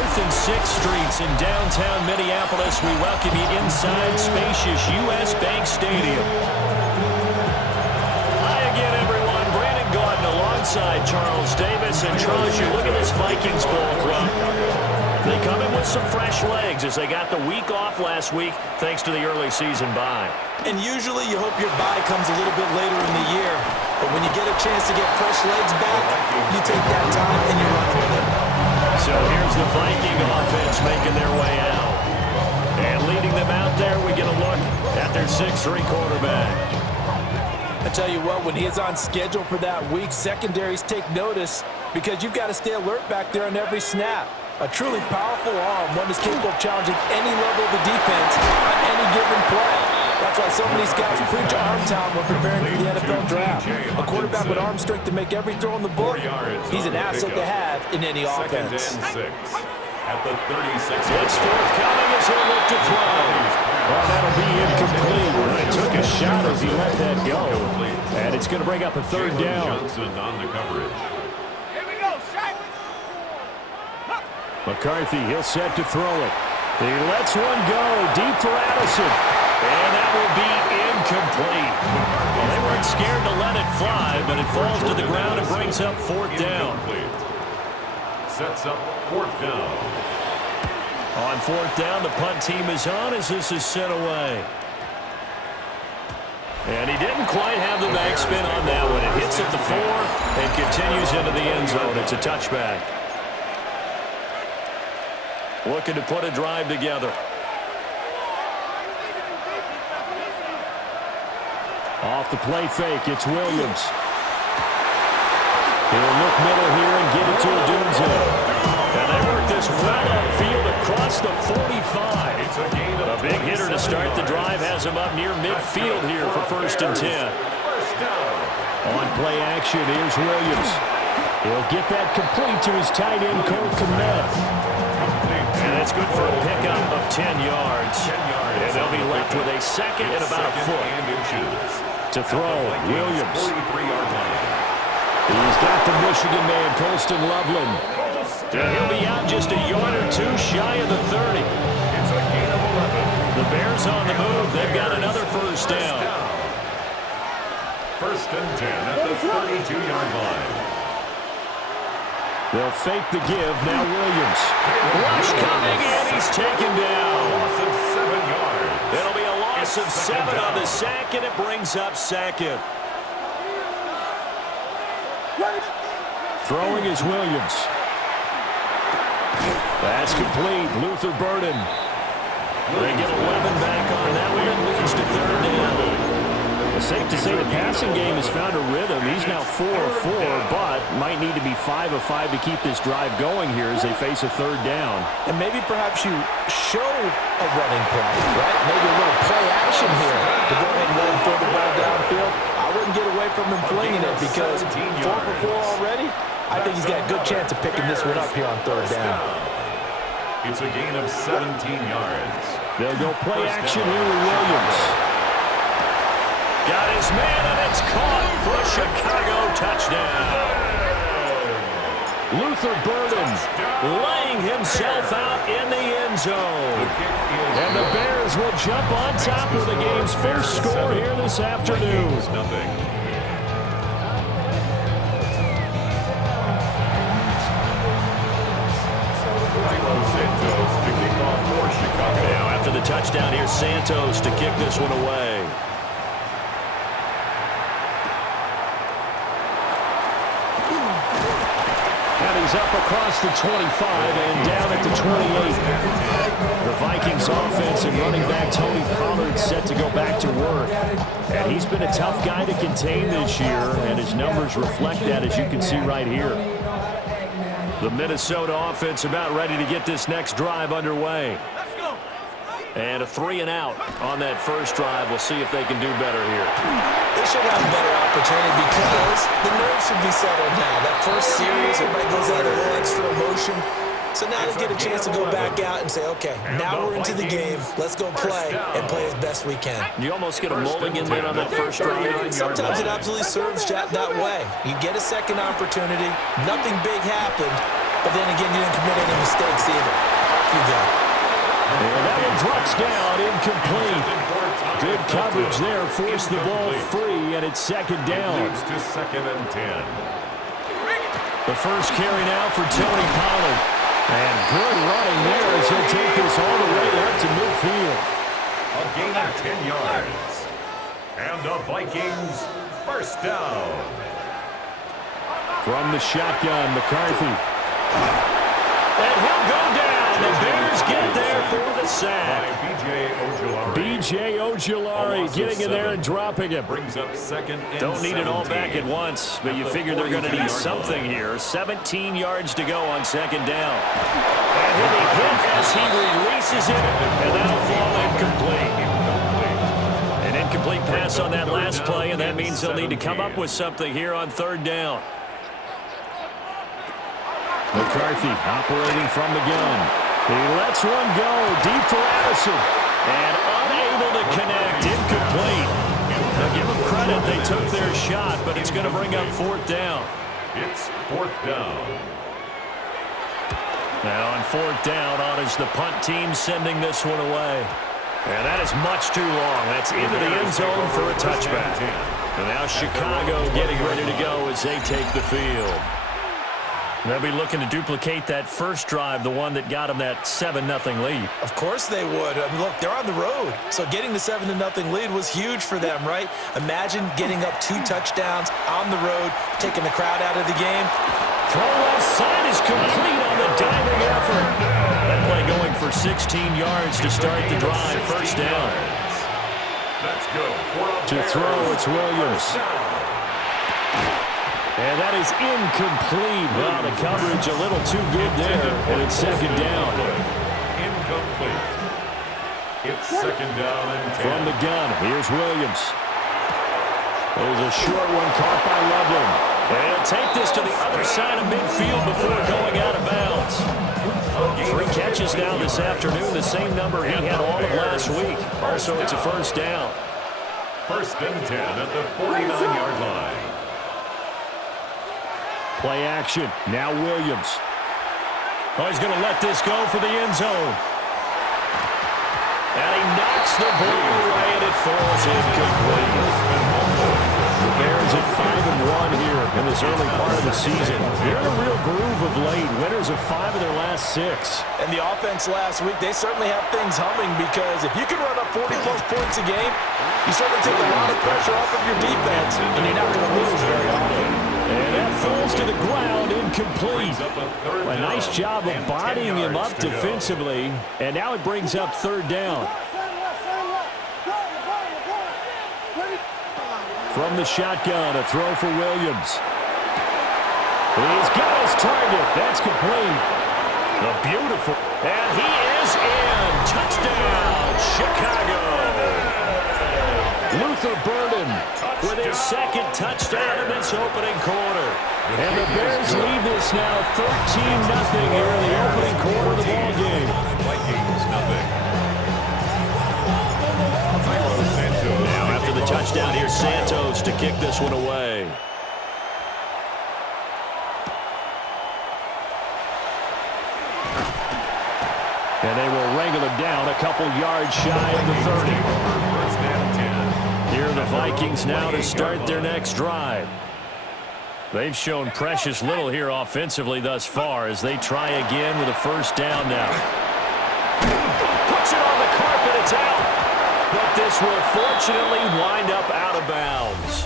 4th and 6th Streets in downtown Minneapolis. We welcome you inside spacious U.S. Bank Stadium. Hi again, everyone. Brandon Gaudin alongside Charles Davis. And Charles, you look at this Vikings ball club. They come in with some fresh legs as they got the week off last week thanks to the early season bye. And usually you hope your bye comes a little bit later in the year. But when you get a chance to get fresh legs back, you take that time and you run with it. So here's the Viking offense making their way out. And leading them out there, we get a look at their 6'3" quarterback. I tell you what, when he is on schedule for that week, secondaries take notice because you've got to stay alert back there on every snap. A truly powerful arm, one that's capable of challenging any level of the defense on any given play. That's why so many scouts preach arm talent when preparing for the NFL draft. A quarterback with arm strength to make every throw in the book, he's an asset to have in any offense. At the 36. It's forthcoming as he'll look to throw. Well, that'll be incomplete. He took a shot as he let that go. And it's going to bring up a third down. Johnson on the coverage. McCarthy, he'll set to throw it. He lets one go deep for Addison. And that will be incomplete. Well, they weren't scared to let it fly, but it falls to the ground and brings up 4th down. Sets up 4th down. On 4th down, the punt team is on as this is sent away. And he didn't quite have the backspin on that one. It hits at the 4 and continues into the end zone. It's a touchback. Looking to put a drive together. Off the play fake, it's Williams. He'll look middle here and get it to Odunze. And they work this well upfield across the 45. It's a gain of a big hitter to start the drive has him up near midfield here for 1st and 10. On play action, here's Williams. He'll get that complete to his tight end, Cole Kmet. And that's good for a pickup of 10 yards. And they'll be left with a second and about a foot. To throw, Williams. He's got the Michigan man, Colston Loveland. And he'll be out just a yard or two shy of the 30. It's a gain of 11. The Bears on the move. They've got another 1st down. 1st and 10 at the 32-yard line. They'll fake the give. Now Williams. Rush coming, and he's taken down. Loss of 7 yards. It'll be a loss of 7 on the sack, and it brings up 2nd. Throwing is Williams. That's complete. Luther Burden. They get 11 back on that one. It leads to 3rd down. It's safe to say the passing game has found a rhythm. He's now 4 of 4, but might need to be 5 of 5 to keep this drive going here as they face a 3rd down. And maybe perhaps you show a running play, right? Maybe a little play action here to go ahead and let him throw the ball downfield. I wouldn't get away from him flinging it because 4 for 4 already. I think he's got a good chance of picking this one up here on 3rd down. It's a gain of 17 yards. They'll go play action here with Williams. Got his man, and it's caught for a Chicago touchdown. Luther Burden laying himself out in the end zone. And the Bears will jump on top of the game's first score here this afternoon. Now after the touchdown, here's Santos to kick this one away. He's up across the 25 and down at the 28. The Vikings offense and running back Tony Pollard set to go back to work. And he's been a tough guy to contain this year, and his numbers reflect that, as you can see right here. The Minnesota offense about ready to get this next drive underway. And a 3 and out on that first drive. We'll see if they can do better here. They should have a better opportunity because the nerves should be settled now. That first series, everybody goes out a little extra emotion. So now they get a chance to go back out and say, okay, now we're into the game. Let's go play and play as best we can. You almost get a mulligan then on that first drive. Sometimes it absolutely serves that way. You get a second opportunity. Nothing big happened. But then again, you didn't commit any mistakes either. coverage there forced the ball free, and it's second down. It moves to 2nd and 10. The first carry now for Tony Pollard. And good running there as he'll take this all the way up to midfield. A gain of 10 yards. And the Vikings first down. From the shotgun, McCarthy. And he'll go down. The Bears get there for the sack. B.J. Ojulari getting in there and dropping him. Brings up 2nd and Don't need it all 17. back at once, but you figure they're going to need something here. 17 yards to go on second down. And he'll be hit as he releases it, and that'll fall incomplete. An incomplete pass on that last play, and that means they'll need to come up with something here on third down. McCarthy operating from the gun. He lets one go deep for Addison. And unable to connect, incomplete. Now give them credit, they took their shot, but it's going to bring up fourth down. It's 4th down. Now on fourth down, on is the punt team sending this one away. And that is much too long. That's into the end zone for a touchback. And now Chicago getting ready to go as they take the field. They'll be looking to duplicate that first drive, the one that got them that 7-0 lead. Of course they would. I mean, look, they're on the road. So getting the 7-0 lead was huge for them, right? Imagine getting up 2 touchdowns on the road, taking the crowd out of the game. Throw left side is complete on the diving effort. That play going for 16 yards to start the drive. First down. Let's go. To throw, it's Williams. And that is incomplete. Well, the coverage a little too good there, and it's second down. Incomplete. It's 2nd down and 10. From the gun, here's Williams. There's a short one caught by Loveland. And he'll take this to the other side of midfield before going out of bounds. 3 catches now this afternoon, the same number he had all of last week. Also, it's a first down. 1st and 10 at the 49-yard line. Play action. Now Williams. Oh, he's going to let this go for the end zone. And he knocks the ball away, and it falls incomplete. The Bears at 5-1 here in this early part of the season. They're in a real groove of late. Winners of 5 of their last 6. And the offense last week, they certainly have things humming because if you can run up 40-plus points a game, you certainly take a lot of pressure off of your defense, and you're not going to lose very often. And that falls to the ground, incomplete. A nice job of bodying him up defensively, and now it brings up third down. From the shotgun, a throw for Williams. He's got his target. That's complete. The beautiful. And he is in. Touchdown, Chicago. Luther Burden with his second touchdown in this opening quarter. And the Bears lead this now 13-0 here in the opening quarter of the ballgame. Vikings, nothing. Now after the touchdown, here's Santos to kick this one away. And they will wrangle him down a couple yards shy of the 30. Here are the Vikings now to start their next drive. They've shown precious little here offensively thus far as they try again with a first down now. Puts it on the carpet, it's out. But this will fortunately wind up out of bounds.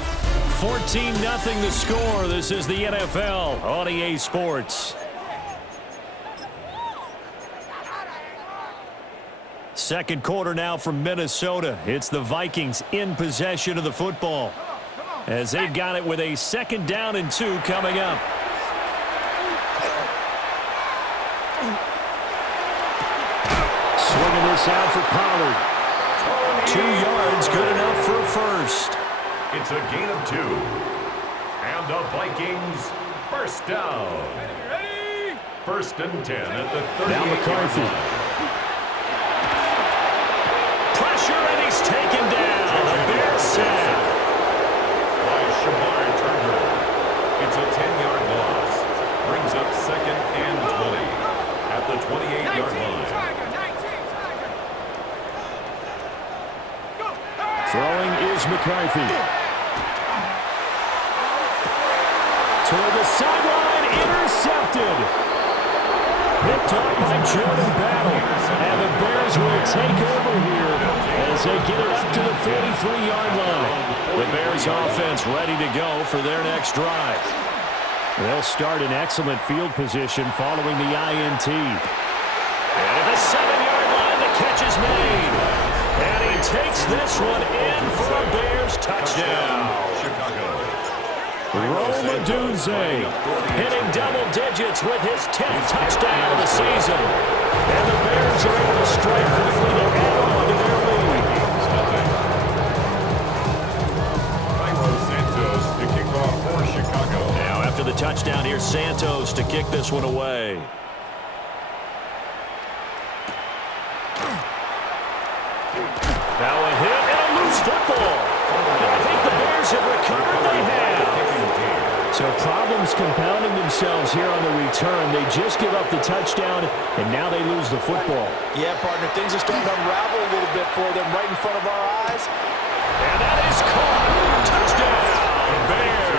14-0 the score. This is the NFL on EA Sports. Second quarter now from Minnesota. It's the Vikings in possession of the football as they've got it with a 2nd down and 2 coming up. Swinging this out for Pollard. 2 yards, good enough for a first. It's a gain of 2. And the Vikings first down. 1st and 10 at the 38. Now McCarthy. Pressure, and he's taken down. A Bears sack. By Shamar Turner. It's a 10-yard loss. Brings up 2nd and 20 at the 28-yard line. From Here's McCarthy. Toward the sideline, intercepted. Picked up by Jordan Battle. And the Bears will take over here as they get it up to the 43-yard line. The Bears offense ready to go for their next drive. They'll start in excellent field position following the INT. And at the 7-yard line, the catch is made. And he takes this one in for a Bears touchdown. Rome Odunze hitting double digits with his 10th touchdown of the season. And the Bears are able to strike quickly to add on to their lead. Santos to kick off for Chicago. Now after the touchdown, here's Santos to kick this one away. Now a hit and a loose football. And I think the Bears have recovered. They have. So problems compounding themselves here on the return. They just give up the touchdown, and now they lose the football. Yeah, partner, things are starting to unravel a little bit for them right in front of our eyes. And that is caught. Touchdown, Bears.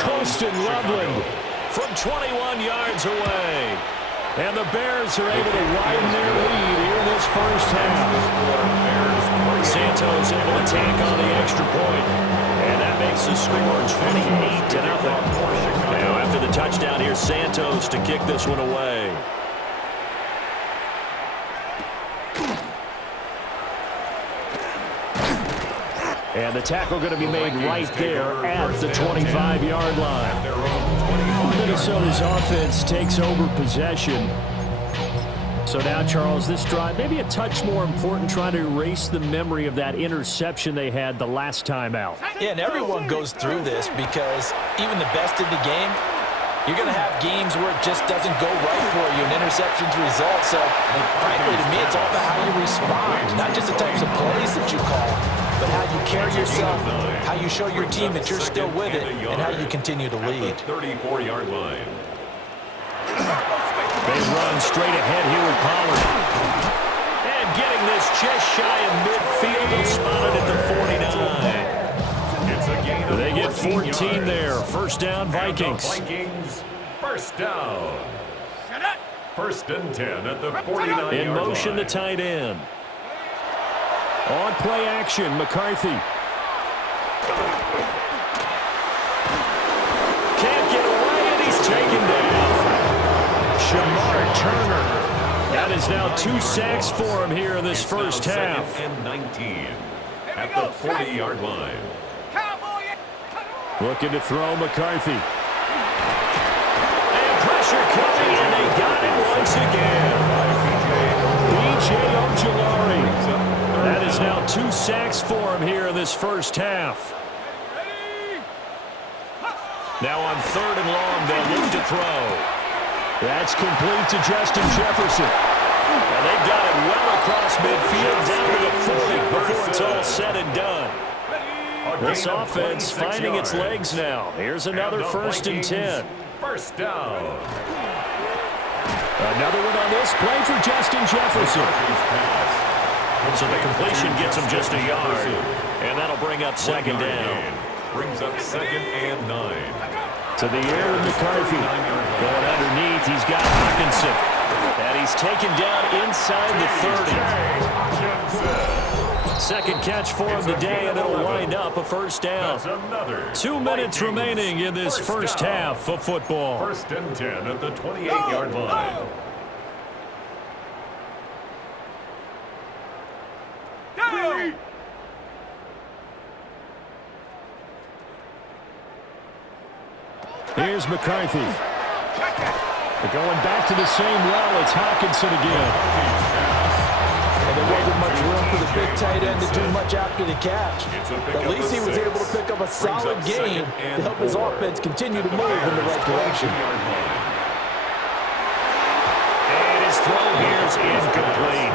Colston Loveland from 21 yards away. And the Bears are able to widen their lead here in this first half. Santos able to take on the extra point. And that makes the score 28-0. Now after the touchdown, here's Santos to kick this one away. And the tackle going to be made right there at the 25-yard line. Minnesota's offense takes over possession. So now, Charles, this drive, maybe a touch more important, trying to erase the memory of that interception they had the last time out. Yeah, and everyone goes through this because even the best in the game, you're going to have games where it just doesn't go right for you, and interceptions result. So, frankly, to me, it's all about how you respond, not just the types of plays that you call, but how you carry yourself, how you show your team that you're still with it, and how you continue to lead. 34-yard line. They run straight ahead here with Pollard. And getting this just shy of midfield, spotted at the 49. They get 14 there. First down, Vikings. Vikings, first down. First and 10 at the 49-yard line. In motion, the tight end. On play action, McCarthy. Can't get away, and he's taken down. Shamar Turner. That is now 2 sacks for him here in this first half. And 19 at the 40-yard line. Looking to throw McCarthy. And pressure coming, and they got it once again. B.J. Ojulari. That is now 2 sacks for him here in this first half. Now on 3rd and long, they'll look to throw. That's complete to Justin Jefferson. And they've got it well across midfield down to the 40 before it's all said and done. This offense finding its legs now. Here's another 1st and 10. First down. Another one on this play for Justin Jefferson. So the completion gets him just a yard. And that'll bring up 2nd down. Brings up 2nd and 9. To the air with McCarthy. Going underneath, he's got Hawkinson. And he's taken down inside the 30. Second catch for him today, and it'll wind up a first down. 2 minutes remaining in this first half of football. 1st and 10 at the 28-yard line. Here's McCarthy. They're going back to the same well. It's Hawkinson again. And there wasn't much room for the big tight end to do much after the catch. At least he was able to pick up a solid gain to help his offense continue to move in the right direction. And his throw here is incomplete.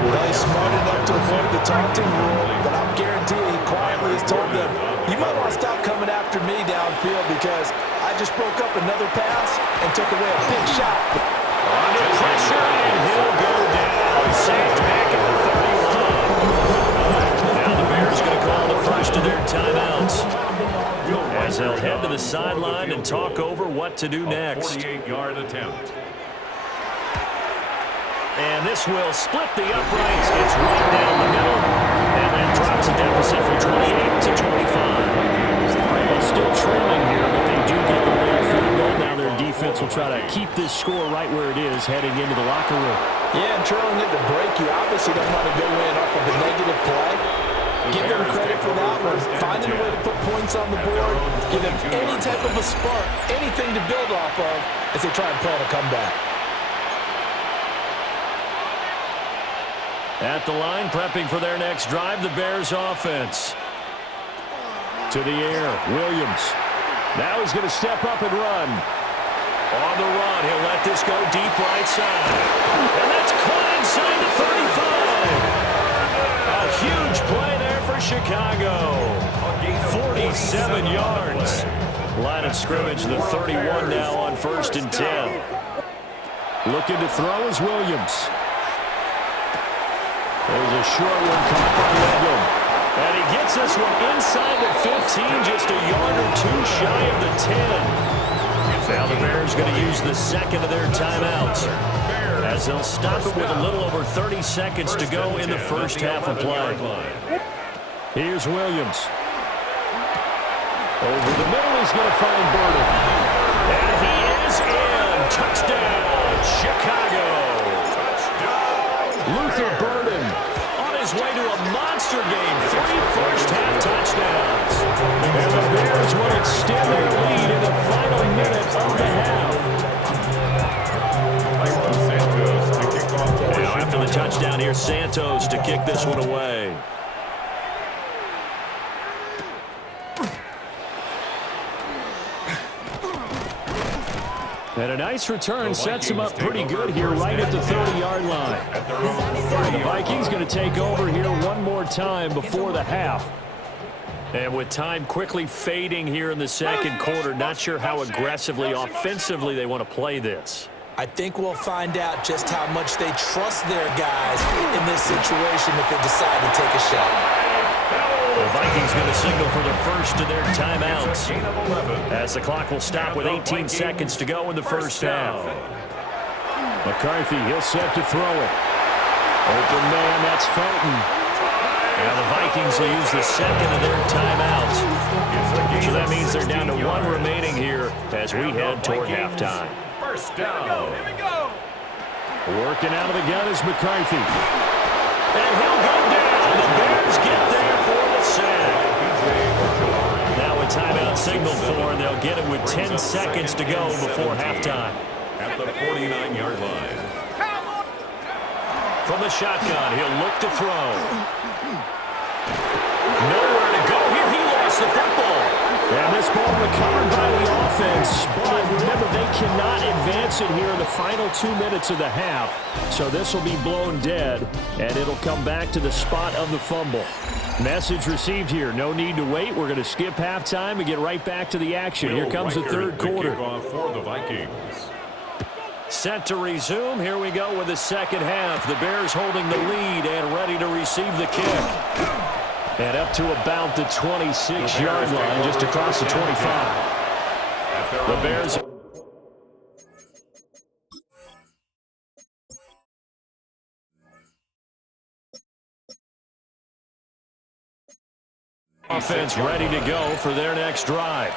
Well, he's smart enough to avoid the taunting rule, but I'm guaranteeing he quietly has told them, you might want to stop coming after me downfield because I just broke up another pass and took away a big shot. Under pressure, and he'll go down. Sacked back at the 31. sideline and talk over what to do next. 48-yard attempt. And this will split the uprights. It's right down the middle. And that drops a deficit from 28 to 25. Well, still trailing here, but they do get the late field goal. Now their defense will try to keep this score right where it is heading into the locker room. Yeah, and trailing at the break, you obviously don't want to go in off of a negative play. Give them credit for that one. Finding a way to put points on the board. Give them any type of a spark, anything to build off of as they try and plan a comeback. At the line, prepping for their next drive, the Bears offense. To the air, Williams. Now he's going to step up and run. On the run, he'll let this go deep right side. And that's caught inside the 35. A huge play there for Chicago. 47 yards. Line of scrimmage, the 31 now on 1st and 10. Looking to throw is Williams. There's a short one caught by Ledlum. And he gets this one inside the 15, just a yard or two shy of the 10. Now the Bears going to use the second of their timeouts, as they'll stop it with a little over 30 seconds to go in the first half of play. Here's Williams. Over the middle, he's going to find Burden. And he is in. Touchdown, Chicago. Luther Burden on his way to a monster game. 3 first-half touchdowns. And the Bears will extend their lead in the final minute of the half. Now after the touchdown, here's Santos to kick this one away. And a nice return sets him up pretty good here right at the 30-yard line. The Vikings going to take over here one more time before the half. And with time quickly fading here in the second quarter, not sure how aggressively, offensively they want to play this. I think we'll find out just how much they trust their guys in this situation if they decide to take a shot. The Vikings going to signal for the first of their timeouts, as the clock will stop with 18 seconds to go in the first half. McCarthy, he'll set to throw it. Open man, that's Fulton. Now the Vikings will use the second of their timeouts. So that means they're down to one remaining here as we head toward halftime. First down. Working out of the gun is McCarthy. And he'll go down. The Bears get there for the sack. Now a timeout signaled for, and they'll get it with 10 seconds to go before halftime. At the 49-yard line. From the shotgun, he'll look to throw. Nowhere to go here. He lost the football. And this ball recovered by the offense. But remember, they cannot advance it here in the final 2 minutes of the half. So this will be blown dead, and it'll come back to the spot of the fumble. Message received here. No need to wait. We're going to skip halftime and get right back to the action. Here comes the third quarter. For the Vikings. Set to resume. Here we go with the second half. The Bears holding the lead and ready to receive the kick. And up to about the 26-yard line, just across the 25. The Bears. Offense ready to go for their next drive.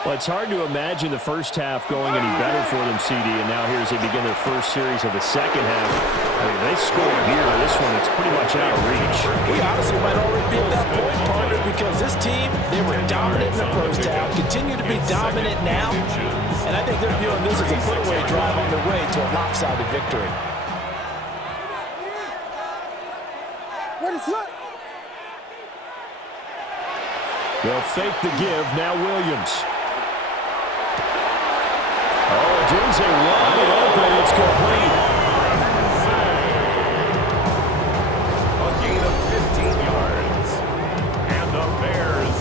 Well, it's hard to imagine the first half going any better for them, CD, and now here as they begin their first series of the second half. I mean, they scored here. This one, it's pretty much out of reach. We honestly might already be at that point, partner, because this team, they were dominant in the first half, continue to be dominant now, and I think they're viewing this as a put-away drive on their way to a lopsided victory. What is that? They'll fake the give. Now Williams. Oh, Dunze wide open. It's complete. A gain of 15 yards. And the Bears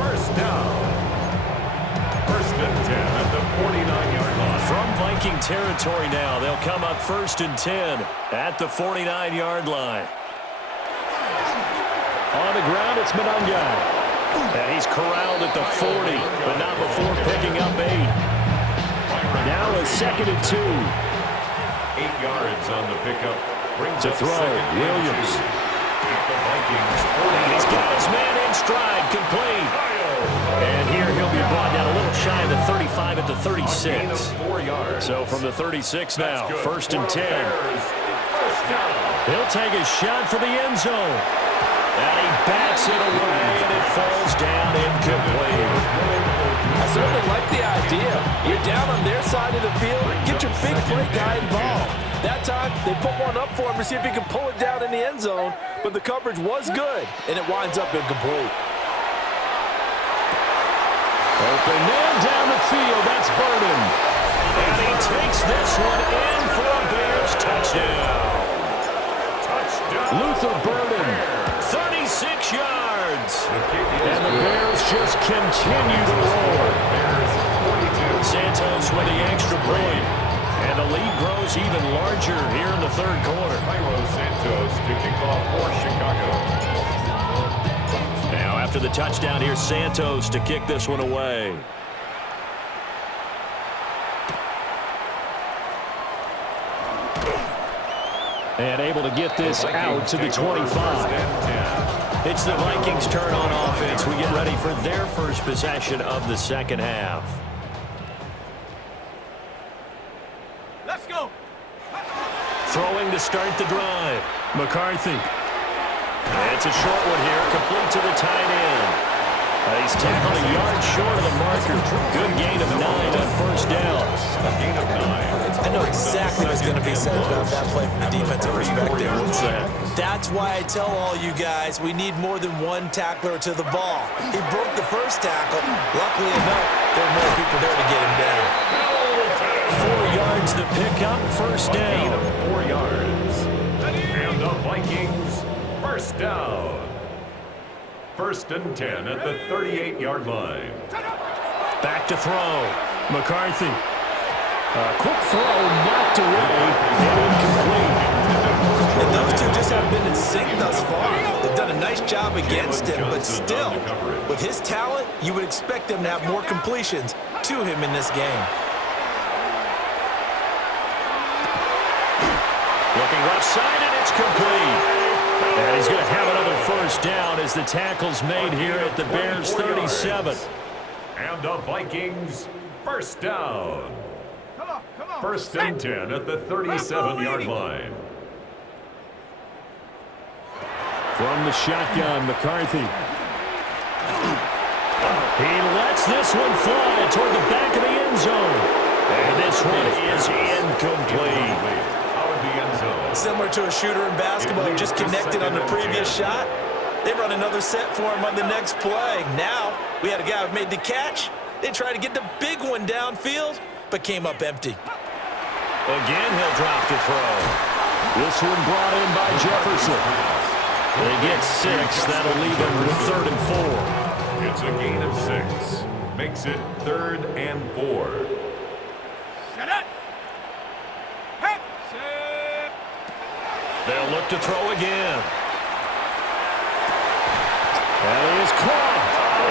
first down. 1st and 10 at the 49-yard line. From Viking territory now, they'll come up 1st and 10 at the 49-yard line. On the ground, it's Monunga. And he's corralled at the 40, but not before picking up 8. Now a 2nd and 2. 8 yards on the pickup. Brings To throw, Williams. The Vikings. He's got his man in stride, complete. And here he'll be brought down a little shy of the 35 at the 36. 4 yards. So from the 36 now, 1st and 10. First down. He'll take a shot for the end zone. And he backs it away, and it falls down incomplete. I certainly like the idea. You're down on their side of the field. Get your big play guy involved. That time, they put one up for him to see if he can pull it down in the end zone. But the coverage was good, and it winds up incomplete. Open man down the field. That's Burden. And he takes this one in for a Bears touchdown. Luther Burden, 36 yards. And the Bears just continue to roll. Santos with the extra point. And the lead grows even larger here in the 3rd quarter. Santos to kick off for Chicago. Now after the touchdown, here's Santos to kick this one away. And able to get this out to the 25. It's the Vikings' turn on offense. We get ready for their first possession of the 2nd half. Let's go. Throwing to start the drive. McCarthy. It's a short one here, complete to the tight end. He's tackled a yard short of the marker. Good gain of 9 on 1st down. A gain of 9. I know exactly what's going to be said about that play from the defensive perspective. What's that? That's why I tell all you guys we need more than one tackler to the ball. He broke the first tackle. Luckily enough, there are more people there to get him down. 4 yards to pick up, 1st down. 4 yards. And the Vikings, 1st down. 1st and 10 at the 38-yard line. Back to throw. McCarthy. Quick throw, knocked away, and incomplete. And those two just haven't been in sync thus far. They've done a nice job against him, but still, with his talent, you would expect them to have more completions to him in this game. Looking left side, and it's complete. And he's going to have another 1st down as the tackle's made here at the Bears' 37. And the Vikings, 1st down. 1st and 10 at the 37-yard line. From the shotgun, McCarthy. He lets this one fly toward the back of the end zone. And this one is incomplete. Out of the end zone. Similar to a shooter in basketball who just connected on the previous shot. They run another set for him on the next play. Now, we had a guy who made the catch. They tried to get the big one downfield, but came up empty. Again, he'll drop to throw. This one brought in by Jefferson. They get 6. That'll leave them with 3rd and 4. It's a gain of 6. Makes it 3rd and 4. Shut up. Hey. They'll look to throw again. And he is caught.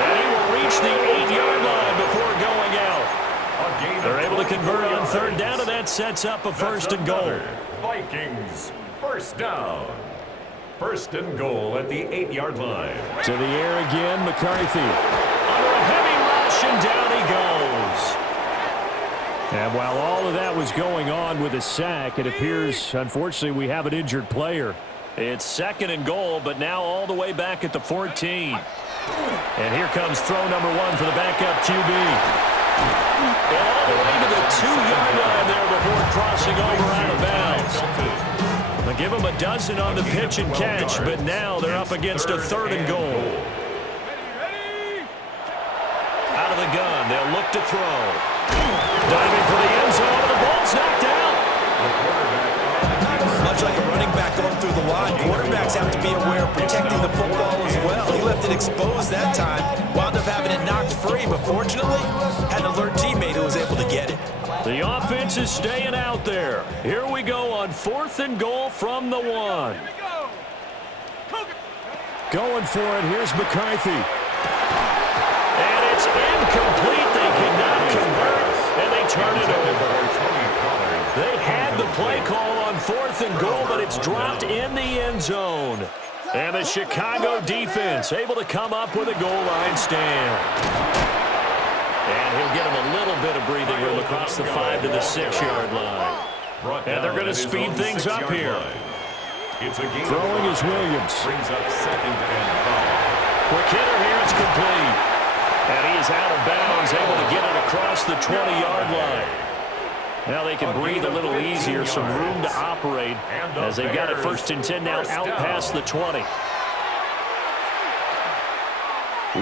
And he will reach the 8-yard line before going out. They're able to convert on 3rd down, and that sets up a 1st and goal. Vikings, 1st down. 1st and goal at the 8-yard line. To the air again, McCarthy. Under a heavy rush, and down he goes. And while all of that was going on with a sack, it appears, unfortunately, we have an injured player. It's 2nd and goal, but now all the way back at the 14. And here comes throw number 1 for the backup QB. And all the way to the 2-yard line there before crossing over out of bounds. They'll give him a dozen on the pitch and catch, but now they're up against a 3rd and goal. Out of the gun, they'll look to throw. Diving for the end zone, and the ball's knocked out. Much like a running back going through the line, quarterbacks have to be aware of protecting the football as well. He left it exposed that time, wound up having it knocked free, but fortunately, had an alert teammate who was able to get it. The offense is staying out there. Here we go on 4th and goal from the 1. Going for it, here's McCarthy. they turn it over. They had the play call on 4th and goal, but it's dropped in the end zone. And the Chicago defense able to come up with a goal line stand. And he'll get him a little bit of breathing room across the 5 to the 6-yard line. And they're going to speed things up here. Throwing is Williams. Brings up 2nd and 5. Quick hitter here, it's complete. And he is out of bounds, able to get it across the 20-yard line. Now they can breathe a little easier, some room to operate as they've got it 1st and 10 now out past the 20.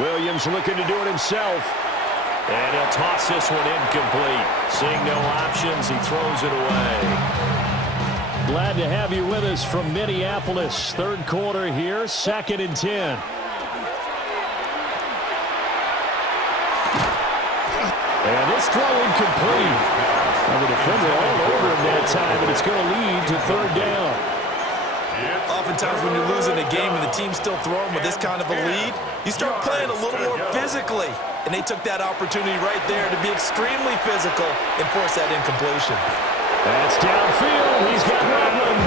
Williams looking to do it himself. And he'll toss this one incomplete. Seeing no options, he throws it away. Glad to have you with us from Minneapolis. 3rd quarter here, 2nd and 10. And this throw incomplete. And the defender all over him that time, and it's going to lead to 3rd down. Oftentimes when you're losing a game and the team's still throwing with this kind of a lead, you start playing a little more physically. And they took that opportunity right there to be extremely physical and force that incompletion. That's downfield. He's got Loveland.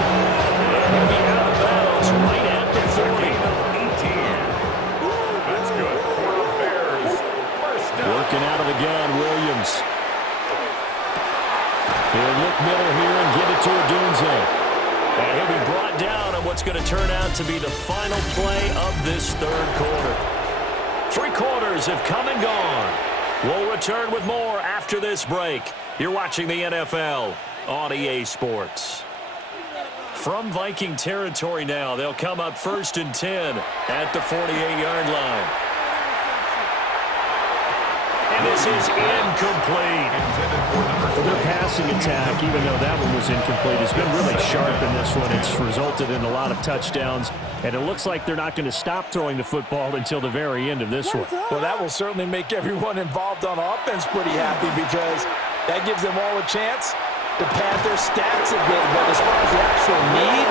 And he'll be out of bounds right at the 40. 18. That's good for the Bears. First down. Working out of the gun, Williams. He'll look middle here and get it to Odunze. And he'll be brought down on what's going to turn out to be the final play of this 3rd quarter. 3 quarters have come and gone. We'll return with more after this break. You're watching the NFL on EA Sports. From Viking territory now, they'll come up 1st and 10 at the 48-yard line. And this is incomplete. Their passing attack, even though that one was incomplete, has been really sharp in this one. It's resulted in a lot of touchdowns, and it looks like they're not going to stop throwing the football until the very end of this one. Well, that will certainly make everyone involved on offense pretty happy because that gives them all a chance to pad their stats a bit. But as far as the actual need,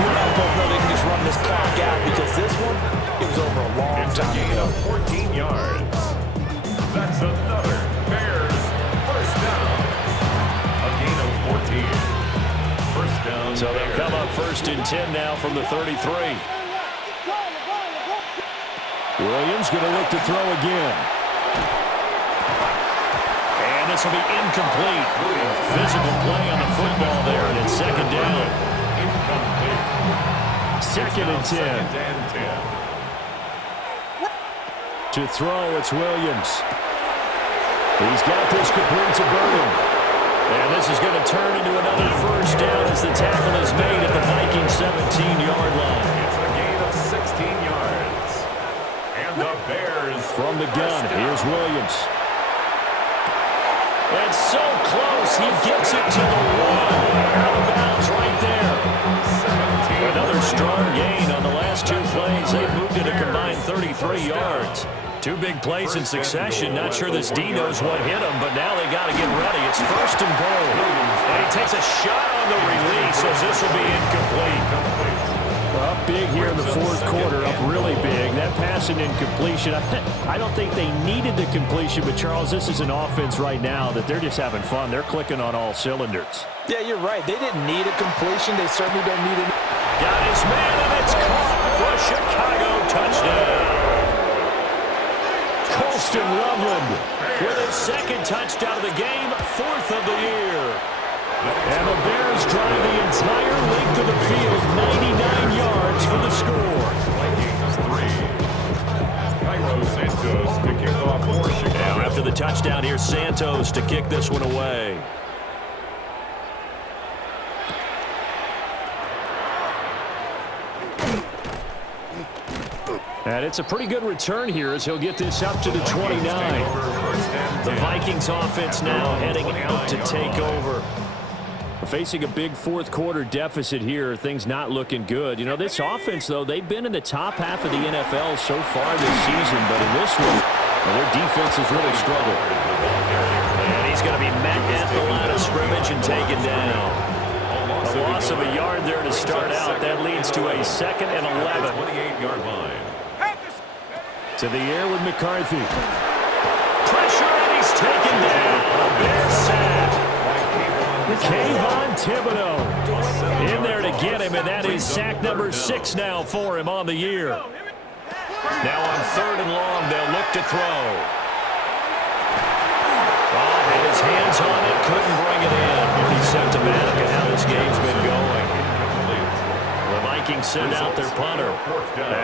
you and I both know they can just run this clock out because this one, it was over a long time ago. 14 yards. That's another Bears first down. A gain of 14. First down. So they'll come up 1st and 10 now from the 33. Williams going to look to throw again. And this will be incomplete. Physical play on the football there, and it's 2nd down. Incomplete. 2nd and 10. 2nd and 10. To throw, it's Williams. He's got this complete to Burton. And this is going to turn into another first down as the tackle is made at the Viking 17-yard line. It's a gain of 16 yards. And the Bears. From the gun, here's Williams. And so close, he gets it to the 1. Out of bounds right there. 17. Another strong gain on the last 2 plays. They moved it a combined 33 yards. 2 big plays in succession. Not sure this D knows what hit him, but now they got to get ready. It's 1st and goal. And he takes a shot on the release as this will be incomplete. Up big here in the 4th quarter, up really big. That pass and incompletion, I don't think they needed the completion, but Charles, this is an offense right now that they're just having fun. They're clicking on all cylinders. Yeah, you're right. They didn't need a completion. They certainly don't need it. Got his man, and it's caught for a Chicago touchdown. Colston Loveland with his 2nd touchdown of the game, 4th of the year. And the Bears drive the entire length of the field, 99 yards for the score. Vikings 3. Cairo Santos to kick off for Chicago. Now after the touchdown, here's Santos to kick this one away. And it's a pretty good return here as he'll get this up to the 29. The Vikings offense now heading out to take over. Facing a big 4th quarter deficit here, things not looking good. You know, this offense, though, they've been in the top half of the NFL so far this season, but in this one, their defense has really struggled. And he's going to be met at the line of scrimmage and taken down. A loss of a yard there to start out. That leads to a 2nd and 11. 28-yard line. To the air with McCarthy. Pressure, and he's taken down. The Bears Kayvon Thibodeau in there to get him, and that is sack number 6 now for him on the year. Now on 3rd and long, they'll look to throw. Had his hands on it, couldn't bring it in. Pretty symptomatic of how this game's been going. The Vikings send out their punter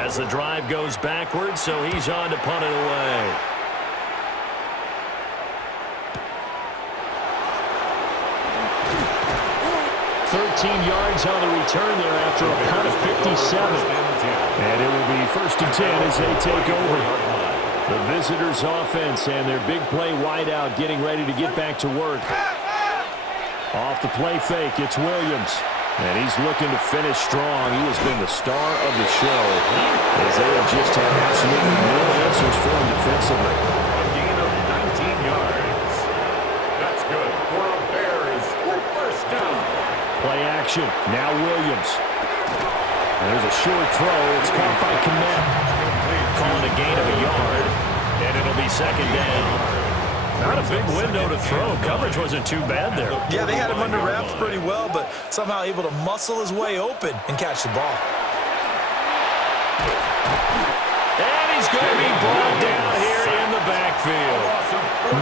as the drive goes backwards, so he's on to punt it away. Yards on the return there after a punt of 57. And it will be 1st and 10 as they take over. The visitors' offense and their big play wideout getting ready to get back to work. Off the play fake, it's Williams. And he's looking to finish strong. He has been the star of the show as they have just had absolutely no answers for him defensively. A gain of 19 yards. That's good for a Bears 1st down. Play action. Now Williams. There's a short throw. It's caught by Kmet. Calling a gain of a yard. And it'll be 2nd down. Not a big window to throw. Coverage wasn't too bad there. Yeah, they had him under wraps pretty well, but somehow able to muscle his way open and catch the ball. And he's going to be brought down here in the backfield.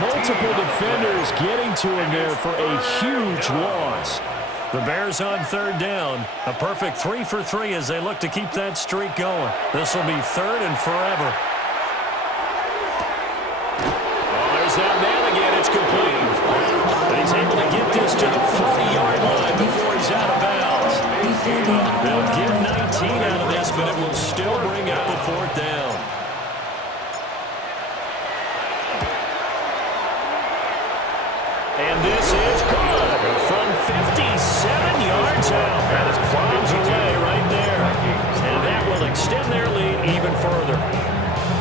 Multiple defenders getting to him there for a huge loss. The Bears on 3rd down. A perfect 3 for 3 as they look to keep that streak going. This will be 3rd and forever. Oh, there's that man again. It's complete. But he's able to get this to the 40-yard line before he's out of bounds. They'll get 19 out of this, but it will still bring up the 4th down. And this is good from 57 yards out. That is bombs away right there. And that will extend their lead even further.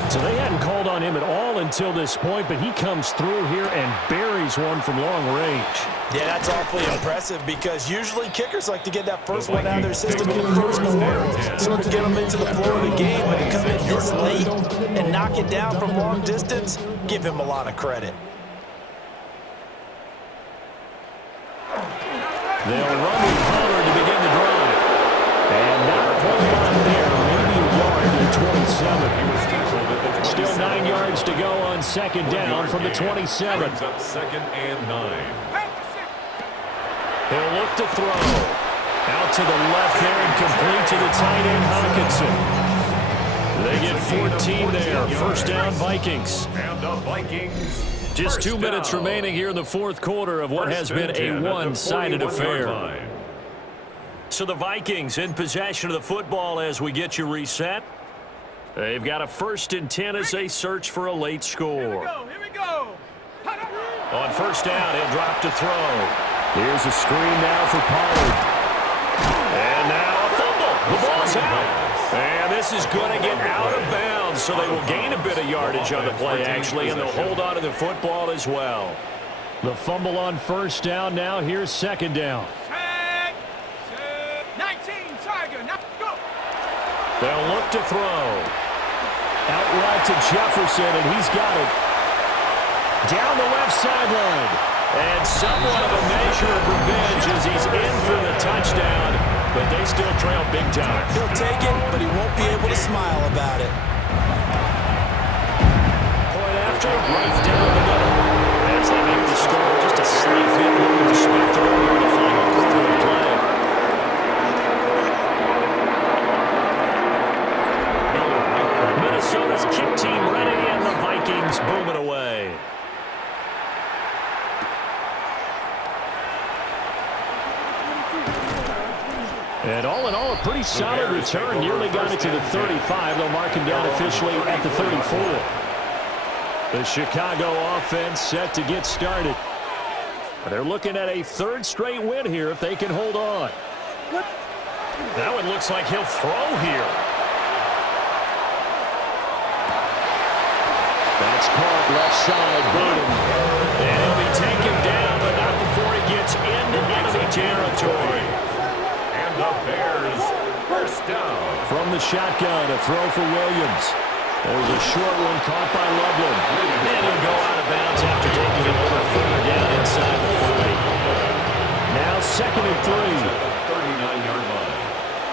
So they hadn't called on him at all until this point, but he comes through here and buries one from long range. Yeah, that's awfully impressive because usually kickers like to get that first one out of their system in the 1st quarter, sort of get them into the flow of the game. But to come in this late and knock it down from long distance, give him a lot of credit. They'll run with Pollard to begin the drive. And not a whole lot there, maybe a yard to the 27. Still 9 yards to go on 2nd down from the 27. Brings up 2nd and 9. He'll look to throw. Out to the left there and complete to the tight end Hawkinson. They get 14 there. 1st down Vikings. And the Vikings. Just 2 minutes remaining here in the 4th quarter of what has been a one-sided affair. So the Vikings in possession of the football as we get you reset. They've got a 1st and 10 as they search for a late score. Here we go. On 1st down, he'll drop to throw. Here's a screen now for Pollard. And now a fumble. The ball's out. And this is going to get out of bounds, so they will gain a bit of yardage on the play, actually, and they'll hold on to the football as well. The fumble on 1st down now. Here's 2nd down. 19, Tiger, now go. They'll look to throw. Out right to Jefferson, and he's got it. Down the left sideline. And somewhat of a measure of revenge as he's in for the touchdown, but they still trail big time. He'll take it, but he won't be able to smile about it. Point after, right down the middle. As they make the score just a slight bit more respectable in the final quarter of play. Minnesota's kick team ready, and the Vikings boom it away. And all in all, a pretty solid return. Nearly got it to the 35. They'll mark him down officially at the 34. The Chicago offense set to get started. They're looking at a 3rd straight win here if they can hold on. Now it looks like he'll throw here. That's caught left side, Burden. And he'll be taken down, but not before he gets into enemy territory. The Bears 1st down. From the shotgun, a throw for Williams. There's a short one caught by Loveland. And he'll go out of bounds after taking it over further down inside the 40. Now second and 3. 39-yard line.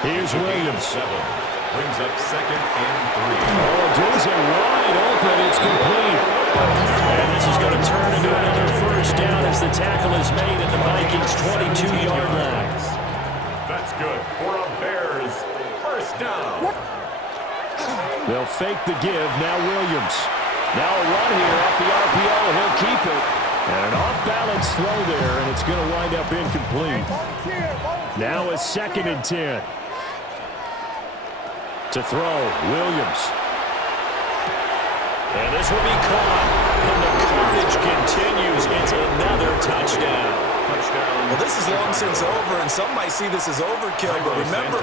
Here's Williams. 7. Brings up second and 3. Oh, Dewey's it wide open. It's complete. And this is going to turn into another first down as the tackle is made at the Vikings' 22-yard line. That's good for a Bears first down. They'll fake the give. Now Williams. Now a run here off the RPO. He'll keep it. And an off-balance throw there, and it's going to wind up incomplete. Now a second and 10. To throw, Williams. And this will be caught. And the carnage continues. It's another touchdown. Well, this is long since over, and some might see this as overkill, but remember,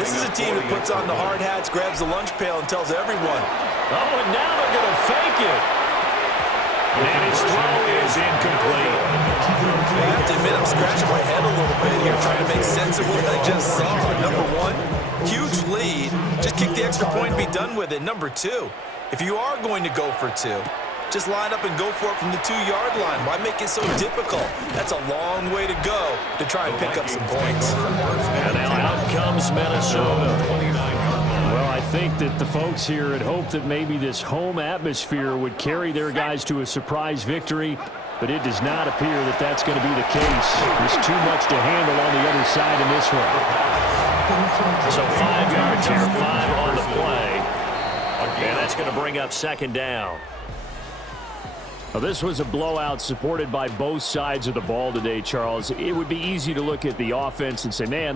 this is a team that puts on the hard hats, grabs the lunch pail, and tells everyone. Oh, and now they're going to fake it. And his throw is incomplete. I have to admit, I'm scratching my head a little bit here, trying to make sense of what I just saw. Number one, huge lead. Just kick the extra point and be done with it. Number two, if you are going to go for two, just line up and go for it from the 2-yard line. Why make it so difficult? That's a long way to go to try and pick up some points. And now out comes Minnesota. Well, I think that the folks here had hoped that maybe this home atmosphere would carry their guys to a surprise victory, but it does not appear that that's going to be the case. There's too much to handle on the other side in this one. So 5 yards here, 5 on the play. And that's going to bring up second down. Well, this was a blowout supported by both sides of the ball today, Charles. It would be easy to look at the offense and say, man,